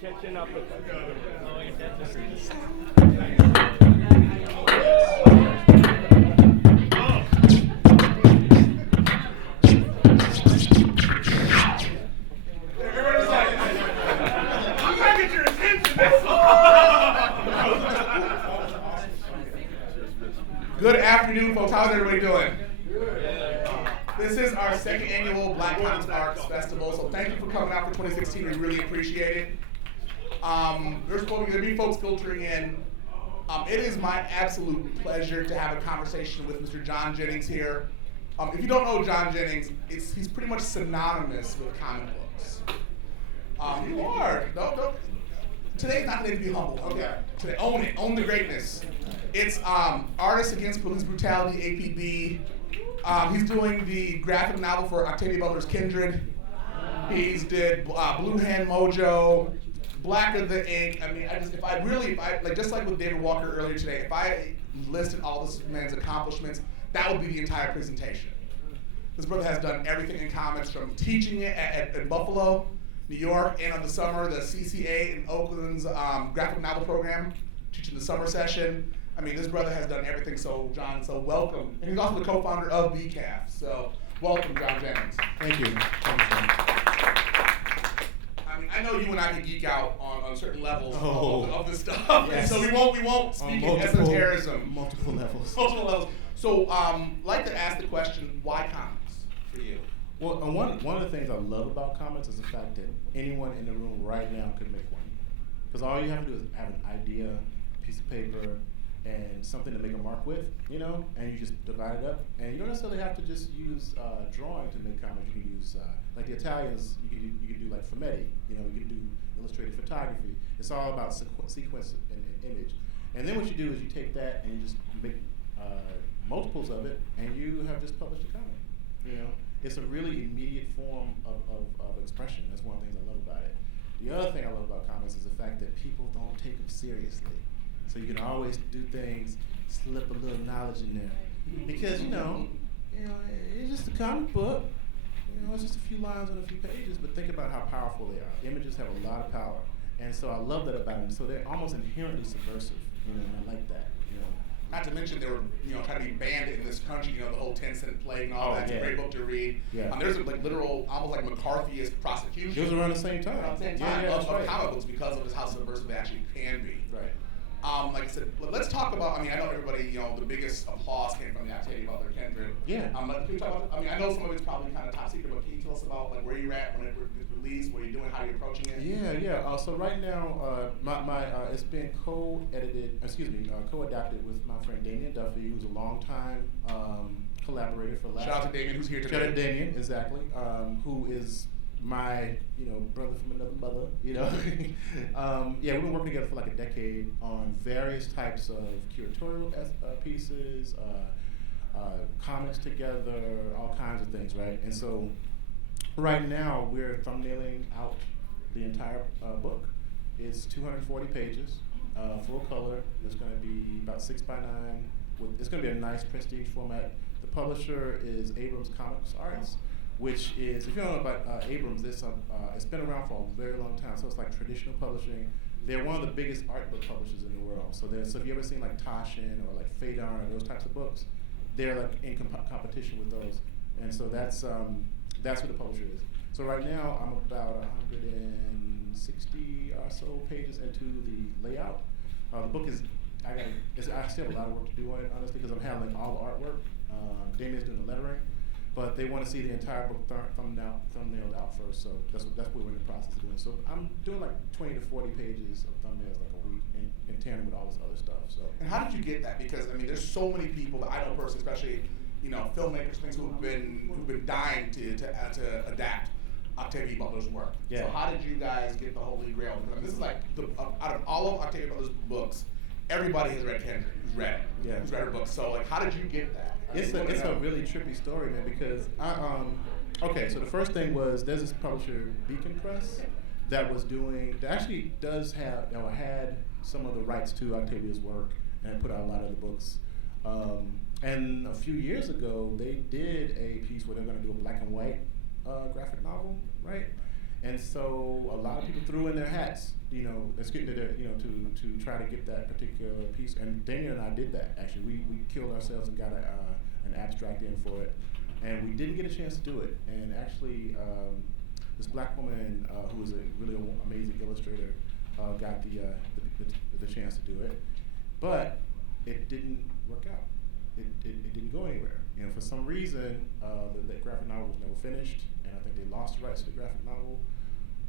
catching up with us. Good afternoon, folks. How's everybody doing? This is our second annual Black Comics Arts Festival, so thank you for coming out for 2016. We really appreciate it. There's going to be folks filtering in. It is my absolute pleasure to have a conversation with Mr. John Jennings here. If you don't know John Jennings, he's pretty much synonymous with comic books. You are. Don't. Today's not the day to be humble. Okay. Today, own it. Own the greatness. It's Artists Against Police Brutality, APB. He's doing the graphic novel for Octavia Butler's Kindred. He's did Blue Hand Mojo, Blacker the Ink. I mean, just like with David Walker earlier today, if I listed all this man's accomplishments, that would be the entire presentation. This brother has done everything in comics, from teaching it at Buffalo, New York, and on the summer, the CCA in Oakland's graphic novel program, teaching the summer session. I mean, this brother has done everything, so John, so welcome. And he's also the co-founder of BCAF, so welcome, John Jennings. Thank you. I mean, I know you and I can geek out on certain levels of this stuff, yes. So we won't speak in esotericism. Multiple levels. Multiple levels. So, like to ask the question, why comics for you? Well, one of the things I love about comics is the fact that anyone in the room right now could make one. Because all you have to do is have an idea, a piece of paper, and something to make a mark with, and you just divide it up. And you don't necessarily have to just use drawing to make comics. You can use, like the Italians, you can do like fumetti, you can do illustrated photography. It's all about sequence and image. And then what you do is you take that and you just make multiples of it, and you have just published a comic, It's a really immediate form of expression. That's one of the things I love about it. The other thing I love about comics is the fact that people don't take them seriously. So you can always do things, slip a little knowledge in there. Because, it's just a comic book. It's just a few lines on a few pages, but think about how powerful they are. Images have a lot of power. And so I love that about them. So they're almost inherently subversive, and I like that, Not to mention they were, trying to be banned in this country, the whole 10-cent plague and all that. It's a great book to read. Yeah. There's like literal, almost like McCarthyist prosecution. It was around the same time. Around the same time of comic books because of how subversive they actually can be. Right. Like I said, let's talk about, I know everybody, the biggest applause came from the Octavia Butler Kindred. Yeah. Can we talk about, I know some of it's probably kind of top secret, but can you tell us about like where you're at when it was released, what you're doing, how you're approaching it? Yeah. So right now, it's been co-adapted with my friend Damien Duffy, who's a longtime collaborator for Last. Shout out to Damien, who's here today. Shout out to Damien, exactly, who is my, brother from another mother, we've been working together for like a decade on various types of curatorial pieces, comics together, all kinds of things, right? And so right now we're thumbnailing out the entire book. It's 240 pages, full color. It's going to be about 6x9. It's going to be a nice prestige format. The publisher is Abrams Comics Arts, which is, if you don't know about Abrams, it's been around for a very long time. So it's like traditional publishing. They're one of the biggest art book publishers in the world. So if you ever seen like Toshin or like Phaedon or those types of books, they're like in competition with those. And so that's what the publisher is. So right now I'm about 160 or so pages into the layout. The book is, I still have a lot of work to do on it, honestly, because I'm handling all the artwork. Damien's doing the lettering. But they want to see the entire book thumbnailed out first, so that's what we're in the process of doing. So I'm doing like 20 to 40 pages of thumbnails like a week in tandem with all this other stuff. So. And how did you get that? Because there's so many people that I know personally, especially filmmakers, things who've been dying to adapt Octavia Butler's work. Yeah. So how did you guys get the Holy Grail? Because this is like out of all of Octavia Butler's books, everybody has read Kendrick. Who's read it? Yeah. Who's read her book? So like, how did you get that? It's a really trippy story, man, because so the first thing was there's this publisher, Beacon Press, that actually does have, had some of the rights to Octavia's work and put out a lot of the books. And a few years ago, they did a piece where they're going to do a black and white graphic novel, right? And so a lot of people threw in their hats, you know, to try to get that particular piece. And Daniel and I did that, actually. We killed ourselves and got an abstract in for it. And we didn't get a chance to do it. And actually, this black woman who was a really amazing illustrator got the chance to do it. But it didn't work out. It didn't go anywhere. You know, for some reason, the graphic novel was never finished, and I think they lost the rights to the graphic novel.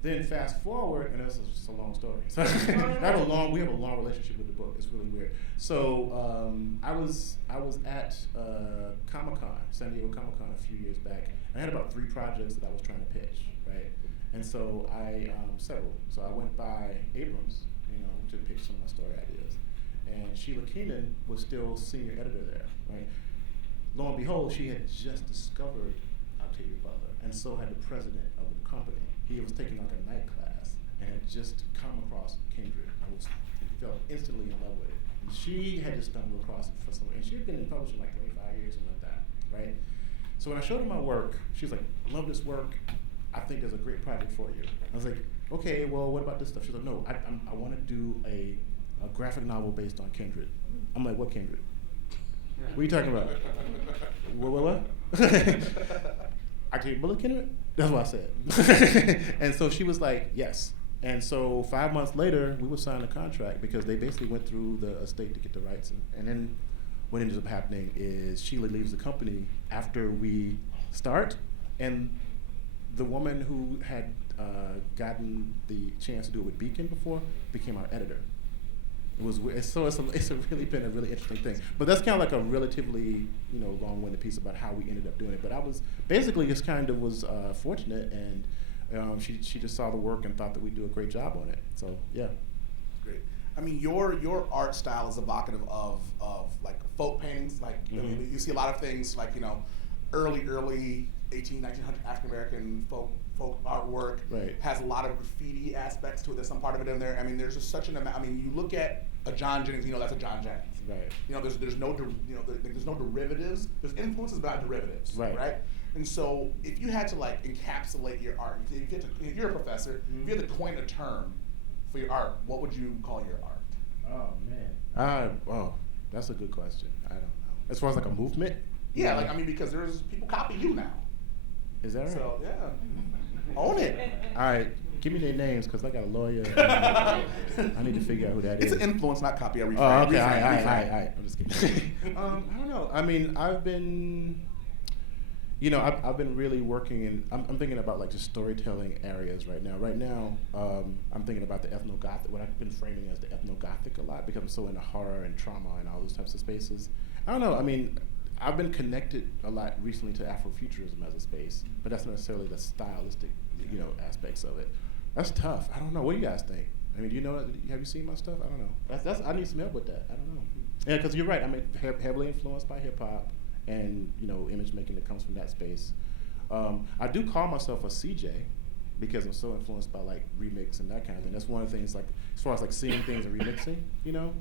Then fast forward, and this is just a long story. So we have a long relationship with the book. It's really weird. So I was at Comic-Con, San Diego Comic-Con a few years back. I had about 3 projects that I was trying to pitch, right? And so I settled. So I went by Abrams, you know, to pitch some of my story ideas. And Sheila Keenan was still senior editor there, right? Lo and behold, she had just discovered Octavia Butler, and so had the president of the company. He was taking like a night class and had just come across Kindred. He fell instantly in love with it. And she had just stumbled across it for some, and she had been in publishing like 25 years, something like that, right? So when I showed her my work, she was like, I love this work. I think there's a great project for you. I was like, okay, well, what about this stuff? She's like, no, I want to do a graphic novel based on Kindred. I'm like, what Kindred? What are you talking about? What? Octavia Butler Kindred? That's what I said. And so she was like, yes. And so 5 months later, we would sign a contract because they basically went through the estate to get the rights. And then what ends up happening is Sheila leaves the company after we start, and the woman who had gotten the chance to do it with Beacon before became our editor. It's really been a really interesting thing. But that's kind of like a relatively, you know, long-winded piece about how we ended up doing it. But I was basically just kind of was fortunate, and she just saw the work and thought that we'd do a great job on it. So yeah. Great. I mean, your art style is evocative of like folk paintings. Like I mean, you see a lot of things like, you know, early 1900 African American folk artwork. Right. Has a lot of graffiti aspects to it. There's some part of it in there. I mean, there's just such an amount. I mean, you look at a John Jennings, you know that's a John Jennings. Right. You know, there's no there's no derivatives. There's influences, but not derivatives. Right. And so, if you had to like encapsulate your art, if you're a professor, if you had to coin a term for your art, what would you call your art? Oh man. That's a good question. I don't know. As far as like a movement. Yeah, like I mean, because there's people copy you now. Is that right? So yeah, own it. All right, give me their names because I got a lawyer. I need to figure out who that is. It's an influence, not copy. Oh, okay. All right. I'm just kidding. I don't know. I mean, I've been really working in. I'm thinking about like just storytelling areas right now. Right now, I'm thinking about the ethnogothic. What I've been framing as the ethnogothic a lot because I'm so into horror and trauma and all those types of spaces. I don't know. I mean, I've been connected a lot recently to Afrofuturism as a space, but that's not necessarily the stylistic, you know, aspects of it. That's tough. I don't know. What do you guys think? I mean, do you know? Have you seen my stuff? I don't know. That's. I need some help with that. I don't know. Yeah, because you're right. I mean, heavily influenced by hip hop and, you know, image making that comes from that space. I do call myself a CJ because I'm so influenced by like remix and that kind of thing. That's one of the things, like as far as like seeing things and remixing, you know.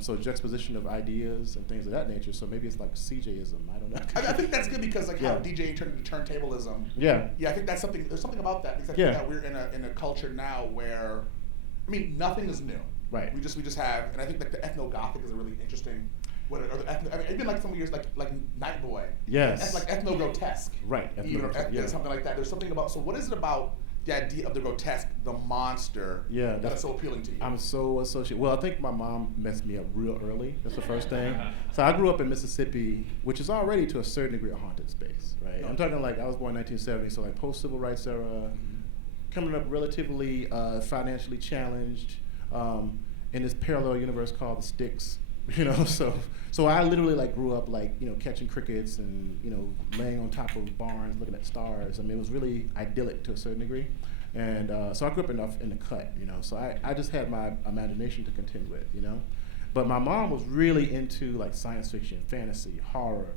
So juxtaposition of ideas and things of that nature. So maybe it's like CJism. I don't know. I think that's good because like how DJing turned into turntablism. Yeah. Yeah, I think that's something. There's something about that because I think that we're in a culture now where, I mean, nothing is new. Right. We just have, and I think like the ethnogothic is a really interesting. I mean, even like some of yours like Night Boy. Yes. Like ethno-grotesque. Right. Something like that. There's something about. So what is it about the idea of the grotesque, the monster, that is so appealing to you? I'm so associated. Well, I think my mom messed me up real early. That's the first thing. So I grew up in Mississippi, which is already to a certain degree a haunted space, right? I'm talking like I was born in 1970, so like post-civil rights era, coming up relatively financially challenged in this parallel universe called the Sticks. You know, so I literally like grew up like, you know, catching crickets and, you know, laying on top of barns looking at stars. I mean, it was really idyllic to a certain degree. And so I grew up enough in the cut, you know, so I just had my imagination to contend with, you know. But my mom was really into like science fiction, fantasy, horror,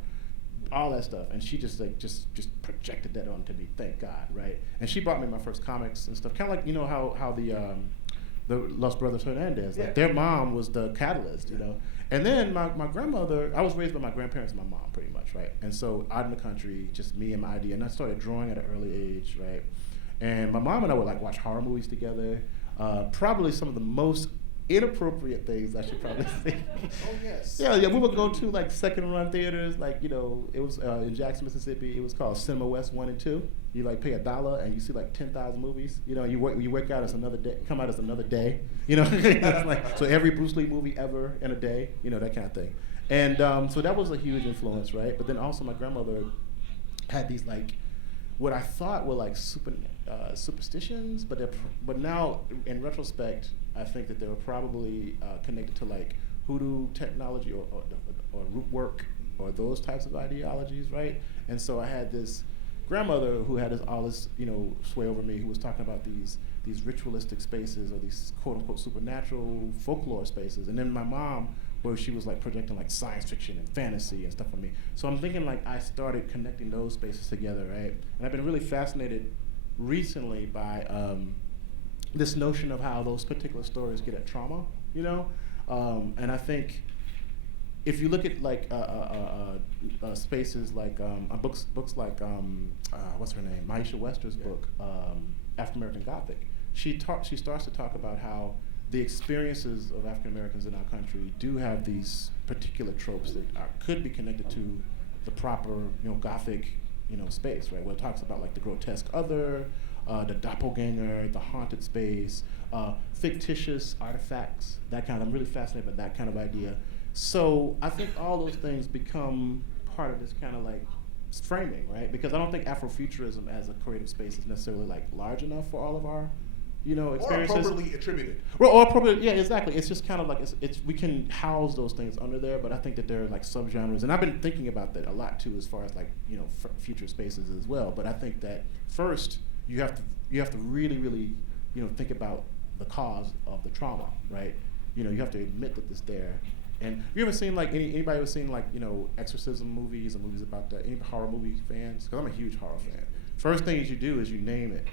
all that stuff. And she just like just projected that onto me, thank God, right? And she brought me my first comics and stuff, kind of like, you know, how the Los Brothers Hernandez, like their mom was the catalyst, you know. And then my grandmother, I was raised by my grandparents and my mom pretty much, right? And so out in the country, just me and my idea. And I started drawing at an early age, right? And my mom and I would like watch horror movies together. Probably some of the most inappropriate things I should probably say. Oh yes. Yeah, we would go to like second run theaters, like it was in Jackson, Mississippi. It was called Cinema West 1 and 2. You like pay $1 and you see like 10,000 movies. You work out as another day, come out as another day. That's like, so every Bruce Lee movie ever in a day, that kind of thing. And so that was a huge influence, right? But then also my grandmother had these like what I thought were like superstitions, but now in retrospect, I think that they were probably connected to like hoodoo technology or root work or those types of ideologies, right? And so I had this grandmother who had all this sway over me, who was talking about these ritualistic spaces or these quote unquote supernatural folklore spaces, and then my mom, where she was like projecting like science fiction and fantasy and stuff on me. So I'm thinking like I started connecting those spaces together, right? And I've been really fascinated recently by this notion of how those particular stories get at trauma, and I think if you look at like spaces like books like what's her name, Maisha Wester's book, African American Gothic, she starts to talk about how the experiences of African Americans in our country do have these particular tropes that could be connected to the proper Gothic space, right? Where it talks about like the grotesque other, the doppelganger, the haunted space, fictitious artifacts, that kind of. I'm really fascinated by that kind of idea. So I think all those things become part of this kind of like framing, right? Because I don't think Afrofuturism as a creative space is necessarily like large enough for all of our experiences. Or appropriately attributed. Well, or appropriate, yeah, exactly. It's just kind of like it's we can house those things under there, but I think that there are like subgenres, and I've been thinking about that a lot too, as far as like future spaces as well. But I think that first you have to really think about the cause of the trauma, right? You have to admit that it's there. And you ever seen like anybody ever seen like exorcism movies or movies about that? Any horror movie fans? Because I'm a huge horror fan. First thing you do is you name it.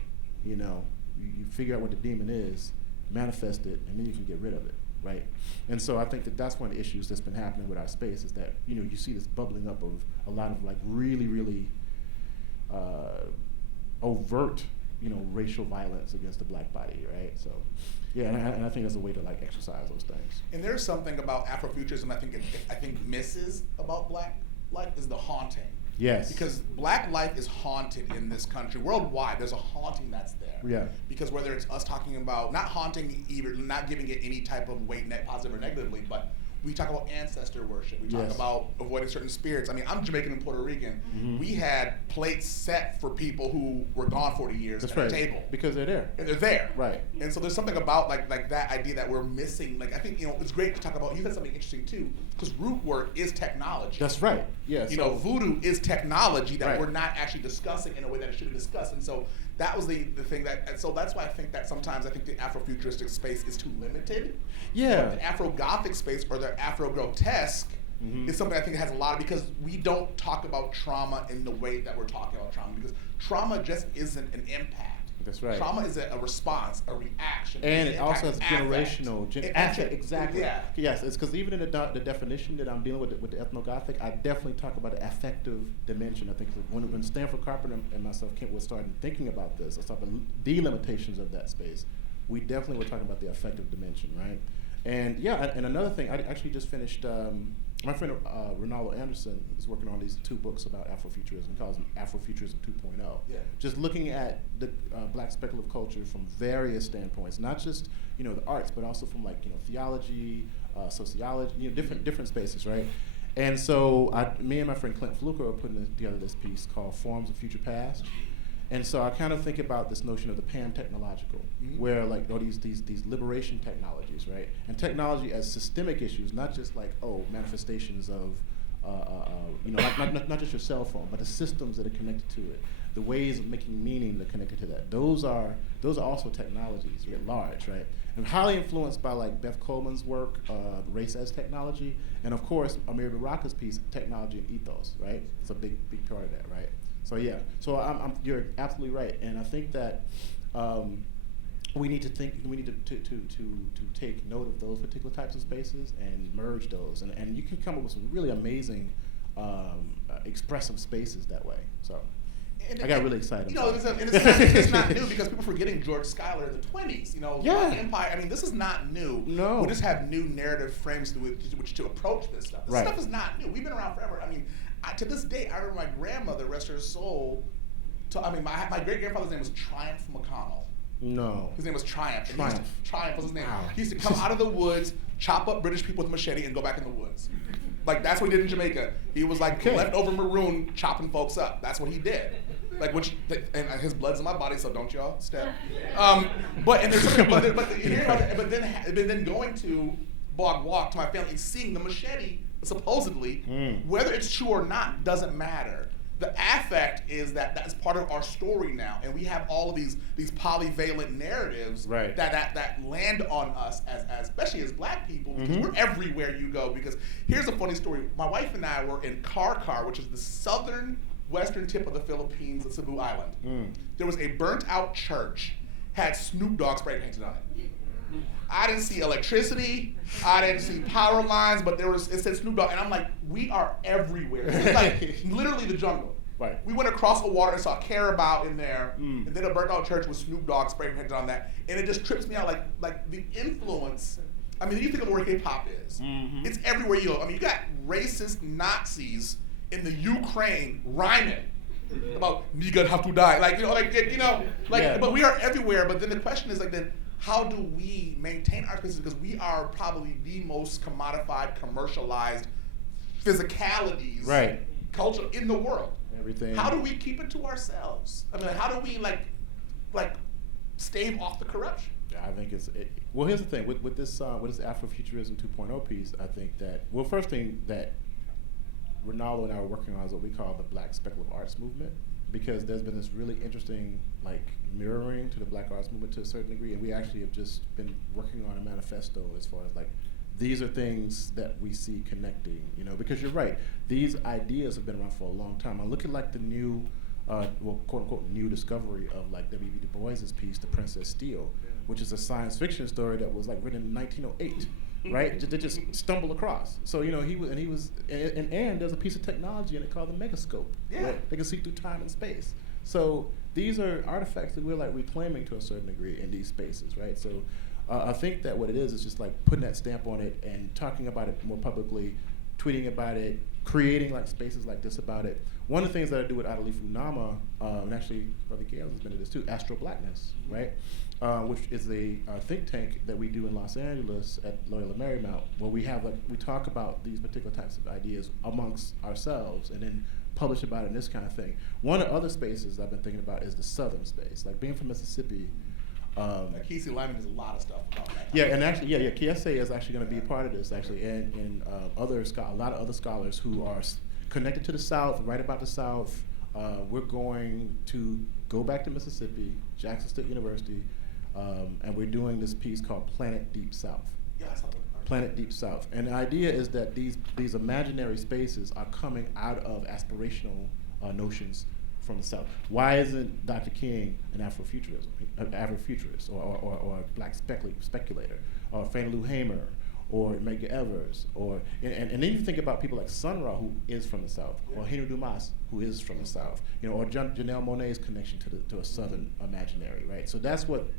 You figure out what the demon is, manifest it, and then you can get rid of it, right? And so I think that that's one of the issues that's been happening with our space is that you see this bubbling up of a lot of like really overt racial violence against the black body, right? So yeah, and I think that's a way to like exercise those things. And there's something about Afrofuturism I think misses about black life is the haunting. Yes. Because black life is haunted in this country. Worldwide, there's a haunting that's there. Yeah. Because whether it's us talking about, not haunting either, not giving it any type of weight, positive or negatively, but we talk about ancestor worship. We talk about avoiding certain spirits. I mean, I'm Jamaican and Puerto Rican. Mm-hmm. We had plates set for people who were gone 40 years at a table. Because they're there. And they're there. Right. And so there's something about like that idea that we're missing. Like I think, it's great to talk about, you said something interesting too, because root work is technology. That's right. Yeah. Voodoo is technology that we're not actually discussing in a way that it should be discussed. And so that was the thing and so that's why I think that sometimes the Afrofuturistic space is too limited. Yeah. But the Afro-Gothic space or the Afro-grotesque is something I think has a lot of, because we don't talk about trauma in the way that we're talking about trauma, because trauma just isn't an impact. That's right. Trauma is a response, a reaction. And it also has generational affect. Exactly. Yeah. Yes, it's because even in the definition that I'm dealing with the ethnogothic, I definitely talk about the affective dimension. I think when Stanford Carpenter and myself started thinking about this, I started the limitations of that space. We definitely were talking about the affective dimension, right? And yeah, and another thing, I actually just finished. My friend Ronaldo Anderson is working on these 2 books about Afrofuturism. He calls them Afrofuturism 2.0. Yeah. Just looking at the black speculative culture from various standpoints, not just the arts, but also from like theology, sociology, different spaces, right? And so me and my friend Clint Fluker are putting together this piece called Forms of Future Past. And so I kind of think about this notion of the pan-technological, where like these liberation technologies, right? And technology as systemic issues, not just like manifestations of not just your cell phone, but the systems that are connected to it, the ways of making meaning that are connected to that. Those are also technologies at large, right? And highly influenced by like Beth Coleman's work, Race as Technology, and of course Amir Baraka's piece, Technology and Ethos, right? It's a big part of that, right? So yeah, you're absolutely right, and I think that we need to take note of those particular types of spaces and merge those, and you can come up with some really amazing expressive spaces that way. So, I got really excited. You know, it's not new because people forgetting George Schuyler in the 20s. You know, Yeah. Empire. I mean, this is not new. No. We just have new narrative frames which to approach this stuff. This Right. stuff is not new. We've been around forever. I mean, to this day, I remember my grandmother, rest her soul. My great grandfather's name was Triumph McConnell. No. His name was Triumph. Triumph was his name. Wow. He used to come out of the woods, chop up British people with a machete, and go back in the woods. Like, that's what he did in Jamaica. He was like leftover maroon chopping folks up. That's what he did. Like, and his blood's in my body, so don't y'all step. But then going to Bog Walk to my family and seeing the machete, supposedly, whether it's true or not, doesn't matter. The affect is that's part of our story now, and we have all of these polyvalent narratives that land on us as especially as Black people, because we're everywhere you go. Because here's a funny story: my wife and I were in Car, which is the southern-western tip of the Philippines, at Cebu Island. There was a burnt-out church, had Snoop Dogg spray painted on it. I didn't see electricity, I didn't see power lines, but it said Snoop Dogg, and I'm like, we are everywhere. It's like literally the jungle. Right. We went across the water and saw Carabao in there, and then a burnt out church with Snoop Dogg spray painted on that, and it just trips me out, like the influence. I mean, you think of where hip hop is. It's everywhere you go. I mean, you got racist Nazis in the Ukraine rhyming about "nigga have to die," But we are everywhere. But then the question is how do we maintain our spaces? Because we are probably the most commodified, commercialized physicalities, culture in the world. Everything. How do we keep it to ourselves? I mean, how do we stave off the corruption? I think well, here's the thing with this Afrofuturism 2.0 piece. I think that first thing that Ronaldo and I are working on is what we call the Black Speculative Arts Movement, because there's been this really interesting mirroring to the Black arts movement to a certain degree, and we actually have just been working on a manifesto as far as these are things that we see connecting, because you're right, these ideas have been around for a long time. I look at the new, quote unquote new discovery of W.B. Du Bois's piece, The Princess Steel, which is a science fiction story that was written in 1908. Right, they just stumbled across. So and there's a piece of technology in it called the megascope. Yeah, right? They can see through time and space. So these are artifacts that we're reclaiming to a certain degree in these spaces, right? So I think that what it is just putting that stamp on it and talking about it more publicly, tweeting about it, creating spaces like this about it. One of the things that I do with Adelifu Nama, and actually Brother Gales has been to this too, Astro Blackness, right? Which is a think tank that we do in Los Angeles at Loyola Marymount, where we have we talk about these particular types of ideas amongst ourselves and then publish about it and this kind of thing. One of the other spaces I've been thinking about is the southern space. Being from Mississippi. Kesey Lyman does a lot of stuff about that. Yeah, and actually, Kiese is actually going to be a part of this actually, and a lot of other scholars who are connected to the South, write about the South. We're going to go back to Mississippi, Jackson State University, and we're doing this piece called Planet Deep South. Yeah, I saw that. Planet Deep South. And the idea is that these imaginary spaces are coming out of aspirational notions from the South. Why isn't Dr. King an Afrofuturist or a Black speculator, or Fannie Lou Hamer, or Medgar Evers, and then you think about people like Sun Ra, who is from the South, or Henry Dumas, who is from the South, or Janelle Monáe's connection to a Southern imaginary, right? So that's what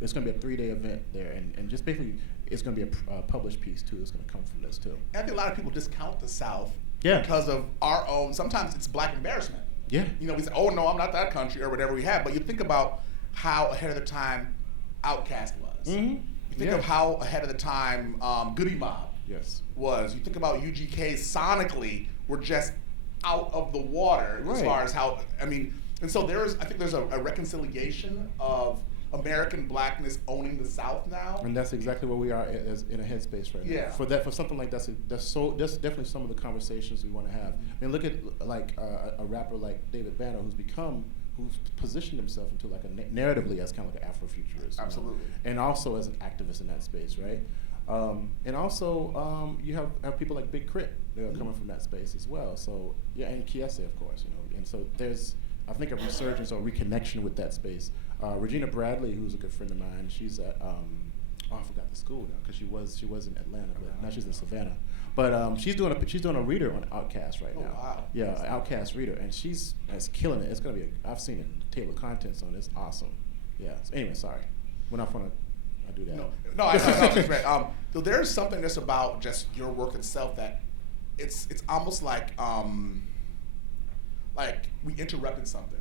it's going to be a 3-day event there, and just basically it's going to be a published piece too. It's going to come from this too. I think a lot of people discount the South because of our own. Sometimes it's Black embarrassment. Yeah. We say, oh no, I'm not that country or whatever we have. But you think about how ahead of the time Outkast was. Mm-hmm. You think of how ahead of the time Goody Mob was. You think about UGK sonically were just out of the water as far as how, and so I think there's a reconciliation of American Blackness owning the South now. And that's exactly where we are in a headspace right now. Yeah. For something like that's definitely some of the conversations we want to have. Look at a rapper like David Banner who's positioned himself into narratively as kind of an Afrofuturist. Absolutely. And also as an activist in that space, right? And also you have people like Big Crit that are coming from that space as well. So and Kiese, of course, And so there's, I think, a resurgence or reconnection with that space. Regina Bradley, who's a good friend of mine, she's at I forgot the school now because she was in Atlanta, but now she's in Savannah. But she's doing a reader on Outcast right now. Wow. Yeah, Outcast reader, and she's killing it. It's gonna be. I've seen a table of contents on it. It's awesome. Yeah. So anyway, sorry. We're not gonna. I do that. No, I just read. So there's something just about just your work itself that it's almost like we interrupted something.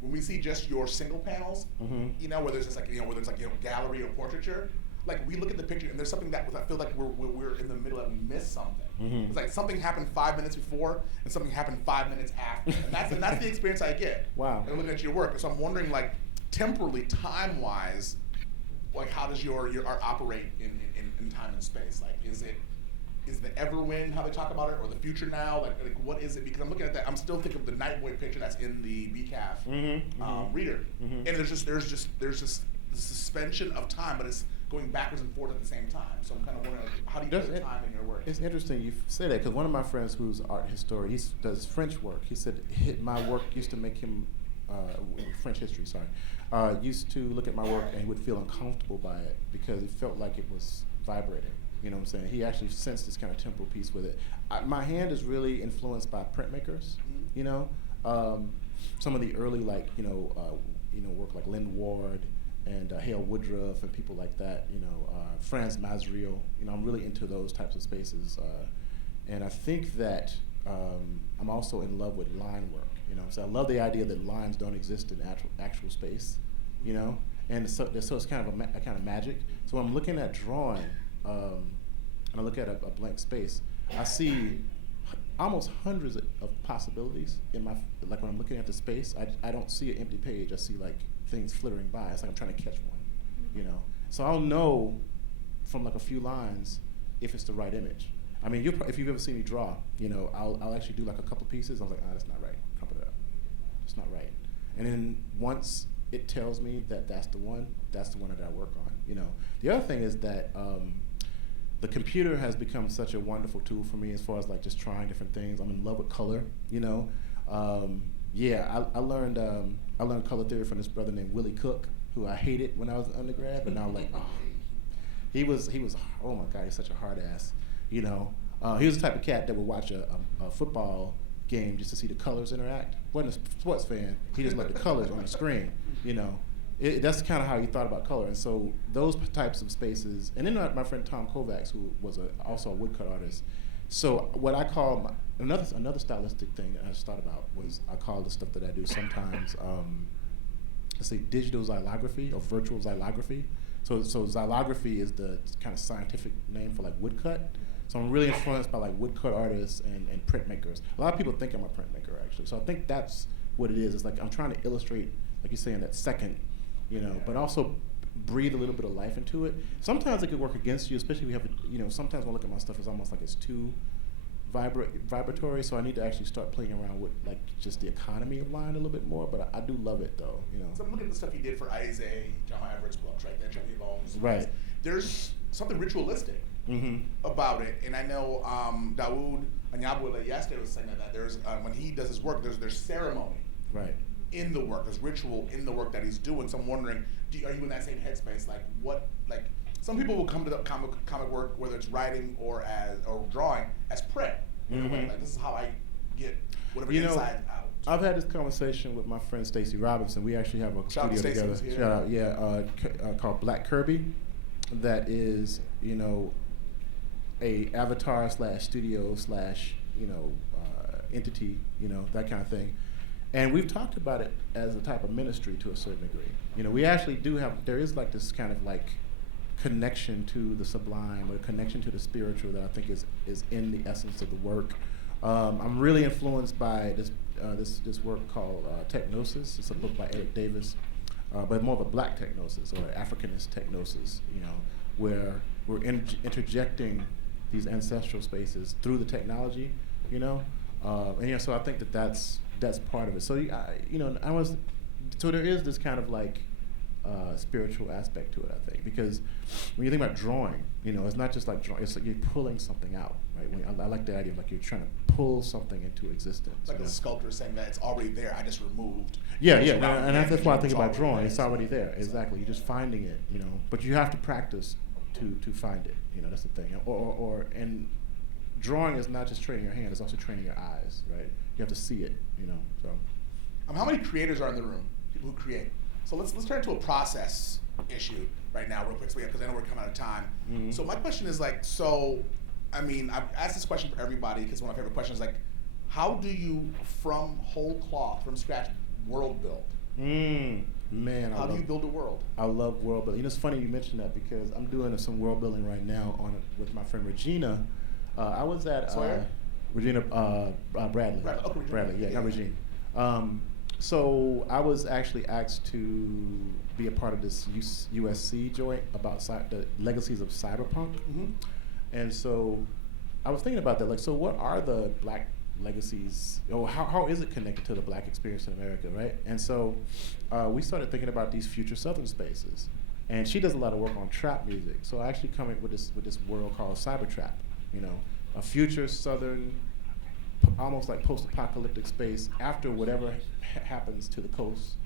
When we see just your single panels, you know, where there's just whether it's gallery or portraiture, like we look at the picture and there's something that I feel like we're in the middle and we missed something. It's like something happened 5 minutes before and something happened 5 minutes after, and that's the experience I get. Wow. And looking at your work, so I'm wondering, like, temporally, time wise, like how does your art operate in time and space? Like, is the Everwind how they talk about it, or the future now? Like what is it? Because I'm looking at that, I'm still thinking of the Nightboy picture that's in the BCAF reader, and there's just this suspension of time, but it's going backwards and forwards at the same time. So I'm kind of wondering, how do you do time in your work? It's interesting you say that, because one of my friends who's an art historian, he does French work. He said my work used to make him French history. Sorry, used to look at my work and he would feel uncomfortable by it because he felt like it was vibrating. You know what I'm saying? He actually sensed this kind of temporal piece with it. My hand is really influenced by printmakers. You know, some of the early work like Lynn Ward and Hale Woodruff and people like that. You know, Franz Masriel. You know, I'm really into those types of spaces, and I think that I'm also in love with line work. You know, so I love the idea that lines don't exist in actual space. You know, and so it's kind of a kind of magic. So when I'm looking at drawing. And I look at a blank space, I see almost hundreds of possibilities in my, like when I'm looking at the space, I don't see an empty page, I see like things flittering by. It's like I'm trying to catch one, you know? So I'll know from like a few lines if it's the right image. I mean, if you've ever seen me draw, you know, I'll actually do like a couple pieces, I was like, that's not right, crumple it up. It's not right. And then once it tells me that that's the one that I work on, you know? The other thing is that, the computer has become such a wonderful tool for me as far as like just trying different things. I'm in love with color, you know. I learned color theory from this brother named Willie Cook, who I hated when I was an undergrad, but now I'm like, he was oh my God, he's such a hard ass, you know. He was the type of cat that would watch a football game just to see the colors interact. Wasn't a sports fan, he just liked the colors on the screen, you know. That's kind of how he thought about color, and so those types of spaces. And then my friend Tom Kovacs, who was also a woodcut artist. So what I call another stylistic thing that I just thought about was I call the stuff that I do sometimes, let's say digital xylography or virtual xylography. So xylography is the kind of scientific name for like woodcut. So I'm really influenced by like woodcut artists and printmakers. A lot of people think I'm a printmaker actually. So I think that's what it is. It's like I'm trying to illustrate, like you're saying, that second. You know, but also breathe a little bit of life into it. Sometimes it could work against you, especially if you have, you know, sometimes when I look at my stuff, it's almost like it's too vibratory, so I need to actually start playing around with like just the economy of line a little bit more, but I do love it though, you know. So I'm looking at the stuff you did for Isaiah, John Everett's books, right? That Jimmy Bones. Right. There's something ritualistic about it, and I know Dawood Anyabwile yesterday was saying that there's, when he does his work, there's ceremony. Right. In the work, there's ritual in the work that he's doing. So I'm wondering, are you in that same headspace? Like some people will come to the comic work, whether it's writing or drawing, as prep. In a way, like this is how I get whatever inside out. I've had this conversation with my friend Stacey Robinson. We actually have a studio together. Shout out, yeah, called Black Kirby. That is, you know, a avatar / studio / entity, you know, that kind of thing. And we've talked about it as a type of ministry to a certain degree. You know, we actually there is like this kind of like connection to the sublime or connection to the spiritual that I think is in the essence of the work. I'm really influenced by this work called Technosis. It's a book by Eric Davis, but more of a black technosis or Africanist technosis, you know, where we're interjecting these ancestral spaces through the technology, you know. And you know, so I think that's part of it. So so there is this kind of like spiritual aspect to it, I think, because when you think about drawing, you know, it's not just like drawing; it's like you're pulling something out, right? I like the idea of like you're trying to pull something into existence. Like the sculptor saying that it's already there. I just removed. Yeah, and that's why I think about drawing. It's already there. Exactly. You're just finding it, you know. But you have to practice to find it. You know, that's the thing. And drawing is not just training your hand; it's also training your eyes, right? You have to see it. You know, so. How many creators are in the room? People who create. So let's turn to a process issue right now, real quick, because I know we're coming out of time. Mm-hmm. So my question is like, I've asked this question for everybody because one of my favorite questions is like, how do you, from whole cloth, from scratch, world build? Man, how do you build a world? I love world building. You know, it's funny you mentioned that because I'm doing some world building right now with my friend Regina. I was at Regina Bradley. Bradley, yeah, not Regina. So I was actually asked to be a part of this USC joint about the legacies of cyberpunk. Mm-hmm. And so I was thinking about that, like, so what are the Black legacies, or how is it connected to the Black experience in America, right? And so we started thinking about these future Southern spaces. And she does a lot of work on trap music. So I actually come up with this world called Cybertrap, you know, a future Southern, almost like post-apocalyptic space after whatever happens to the coast,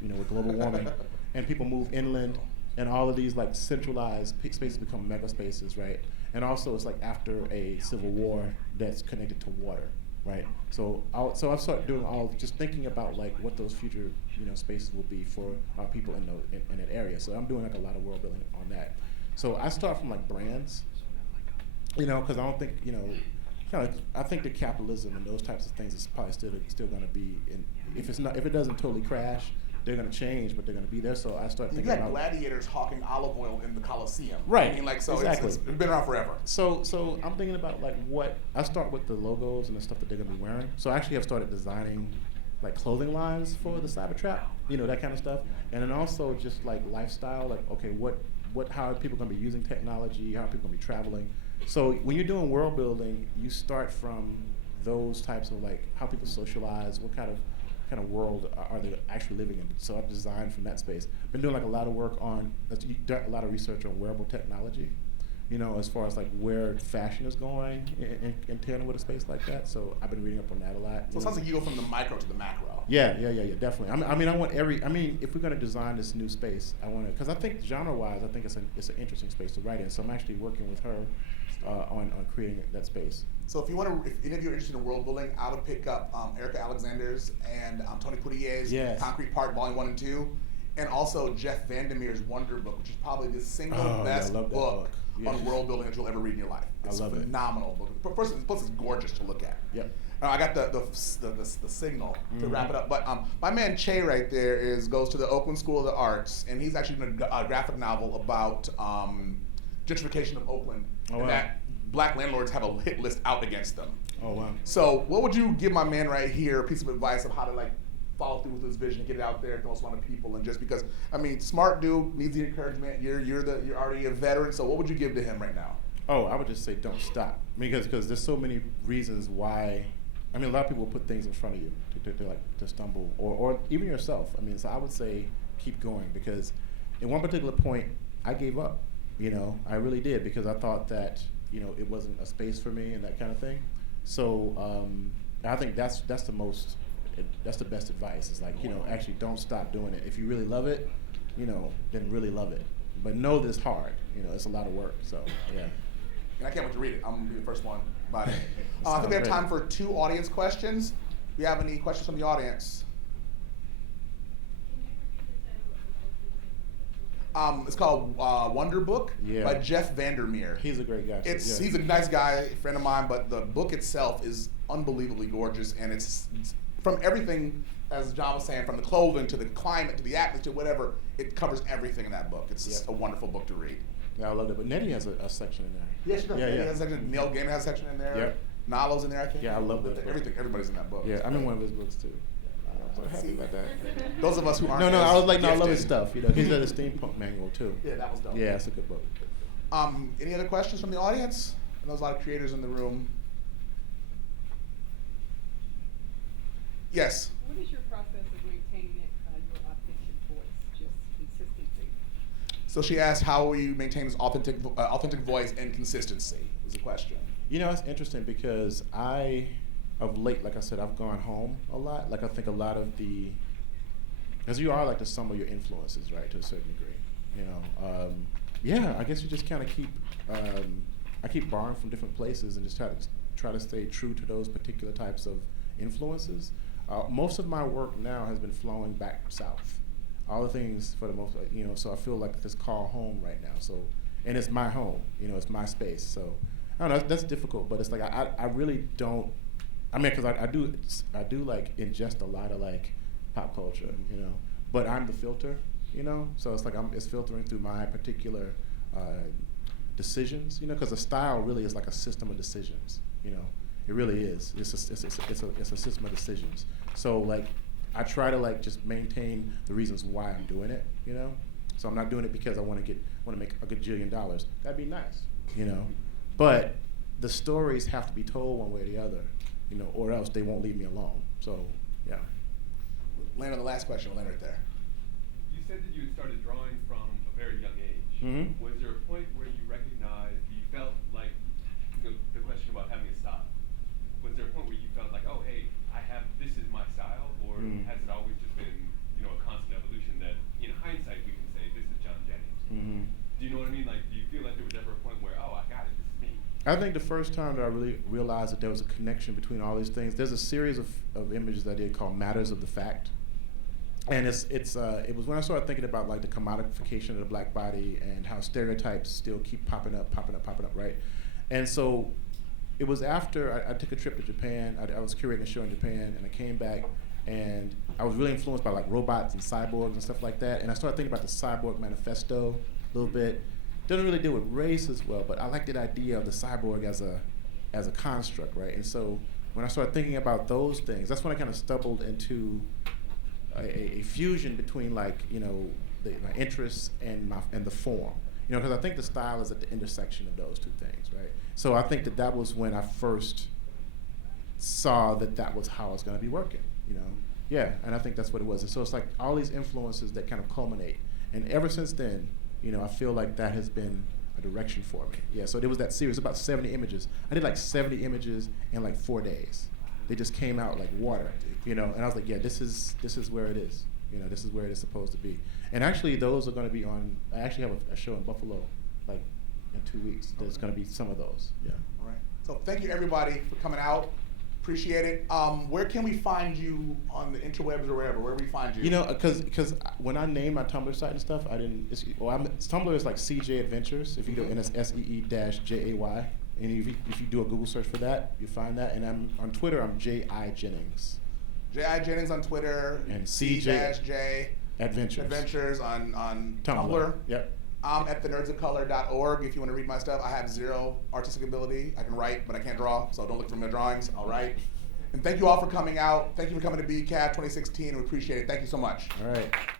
you know, with global warming, and people move inland, and all of these like centralized spaces become mega spaces, right? And also it's like after a civil war that's connected to water, right? So I've started doing just thinking about like what those future, you know, spaces will be for our people in that area. So I'm doing like a lot of world building on that. So I start from like brands, you know, because I don't think, you know, I think that capitalism and those types of things is probably still going to be if it doesn't totally crash, they're going to change, but they're going to be there. So I start thinking about gladiators hawking olive oil in the Colosseum. Right. I mean, like, so exactly. It's been around forever. So I'm thinking about like what I start with the logos and the stuff that they're going to be wearing. So I actually have started designing like clothing lines for the Cybertrap, you know, that kind of stuff, and then also just like lifestyle, like okay, how are people going to be using technology? How are people going to be traveling? So when you're doing world building, you start from those types of like how people socialize, what kind of world are they actually living in. So I've designed from that space. Been doing like a lot of work on a lot of research on wearable technology, you know, as far as like where fashion is going in tandem with a space like that. So I've been reading up on that a lot. So it sounds like you go from the micro to the macro. Yeah, definitely. I mean, if we're going to design this new space, I want to, because I think genre-wise, I think it's an interesting space to write in. So I'm actually working with her on creating that space. So if any of you are interested in world building, I would pick up Erica Alexander's and Tony Poutier's Concrete Park Volume 1 and 2, and also Jeff Vandermeer's Wonder Book, which is probably the single best book on world building that you'll ever read in your life. It's a phenomenal book. Plus it's gorgeous to look at. Yep. I got the signal to wrap it up, but my man Che right there goes to the Oakland School of the Arts, and he's actually doing a graphic novel about gentrification of Oakland, and that Black landlords have a hit list out against them. Oh wow! So what would you give my man right here a piece of advice of how to like follow through with his vision, get it out there to most amount of people, and just because I mean, smart dude needs the encouragement. You're already a veteran, so what would you give to him right now? Oh, I would just say don't stop, because there's so many reasons why. I mean, a lot of people put things in front of you to stumble, or even yourself. I mean, so I would say keep going, because at one particular point I gave up. You know, I really did, because I thought that, you know, it wasn't a space for me and that kind of thing. So I think that's the best advice. It's like, you know, actually don't stop doing it. If you really love it, you know, then really love it. But know that it's hard. You know, it's a lot of work. So yeah. And I can't wait to read it. I'm gonna be the first one about it. I think we have time for 2 audience questions. Do you have any questions from the audience? It's called Wonder Book by Jeff Vandermeer. He's a great guy. He's a nice guy, a friend of mine, but the book itself is unbelievably gorgeous, and it's from everything, as John was saying, from the clothing to the climate to the atmosphere, whatever, it covers everything in that book. It's just a wonderful book to read. Yeah, I love it. But Nettie has a section in there. Yeah, she does. Nettie has a section. Neil Gaiman has a section in there. Yep. Nalo's in there, I think. Yeah, I love that. Everybody's in that book. Yeah, I'm in one of his books too. I'm so happy about that. Those of us who aren't I was like, gifted. I love his stuff. You know, he's got a steampunk manual too. Yeah, that was dope. Yeah, it's a good book. Any other questions from the audience? I know there's a lot of creators in the room. Yes. What is your process of maintaining your authentic voice, just consistency? So she asked, how will you maintain this authentic voice and consistency? Is the question. You know, it's interesting because of late, like I said, I've gone home a lot. Like I think a lot of because you are like the sum of your influences, right, to a certain degree. You know, yeah, I guess you just kind of keep. I keep borrowing from different places and just try to stay true to those particular types of influences. Most of my work now has been flowing back south. All the things for the most, so I feel like this call home right now. So, and it's my home, it's my space. So, I don't know, that's difficult, but it's like I really don't. I mean, because I do like ingest a lot of like pop culture, but I'm the filter, So it's like it's filtering through my particular decisions, because a style really is like a system of decisions, It really is. It's a system of decisions. So like, I try to like just maintain the reasons why I'm doing it, So I'm not doing it because I want to make a gajillion dollars. That'd be nice, But the stories have to be told one way or the other, or else they won't leave me alone. So yeah. Land on the last question. We'll land right there. You said that you had started drawing from a very young age. Mm-hmm. Was there a point where you recognized, you felt like, the question about having a style, was there a point where you felt like, oh, hey, this is my style, or has it always just been, a constant evolution that, in hindsight, we can say, this is John Jennings? Mm-hmm. Do you know what I mean? Like, do you feel like there was ever a point where, oh, I got it, this is me? I think the first time that I really realized that there was a connection between all these things, there's a series of images that I did called Matters of the Fact. And it was when I started thinking about like the commodification of the black body and how stereotypes still keep popping up, right? And so it was after I took a trip to Japan. I was curating a show in Japan, and I came back, and I was really influenced by like robots and cyborgs and stuff like that. And I started thinking about the Cyborg Manifesto a little bit. Doesn't really deal with race as well, but I like that idea of the cyborg as a construct, right? And so when I started thinking about those things, that's when I kind of stumbled into a fusion between like my interests and the form, because I think the style is at the intersection of those two things, right? So I think that was when I first saw that was how I was going to be working, yeah, and I think that's what it was. And so it's like all these influences that kind of culminate, and ever since then, I feel like that has been a direction for me. Yeah, so there was that series, about 70 images. I did like 70 images in like 4 days. They just came out like water, and I was like, yeah, this is where it is. This is where it is supposed to be. And actually, those are going to be on. I actually have a show in Buffalo, like in 2 weeks. There's going to be some of those. Yeah. All right. So thank you everybody for coming out. Appreciate it. Where can we find you on the interwebs or wherever? Where we find you? Because when I named my Tumblr site and stuff, I didn't. Tumblr is like CJ Adventures. If you go, and it's SEE-JAY. And if you do a Google search for that, you find that. And I'm on Twitter. I'm J.I. Jennings. J.I. Jennings on Twitter. And C-J Adventures on Tumblr. Yep. I'm at thenerdsofcolor.org if you want to read my stuff. I have zero artistic ability. I can write, but I can't draw, so don't look for my drawings. I'll write. And thank you all for coming out. Thank you for coming to BCAF 2016. We appreciate it. Thank you so much. All right.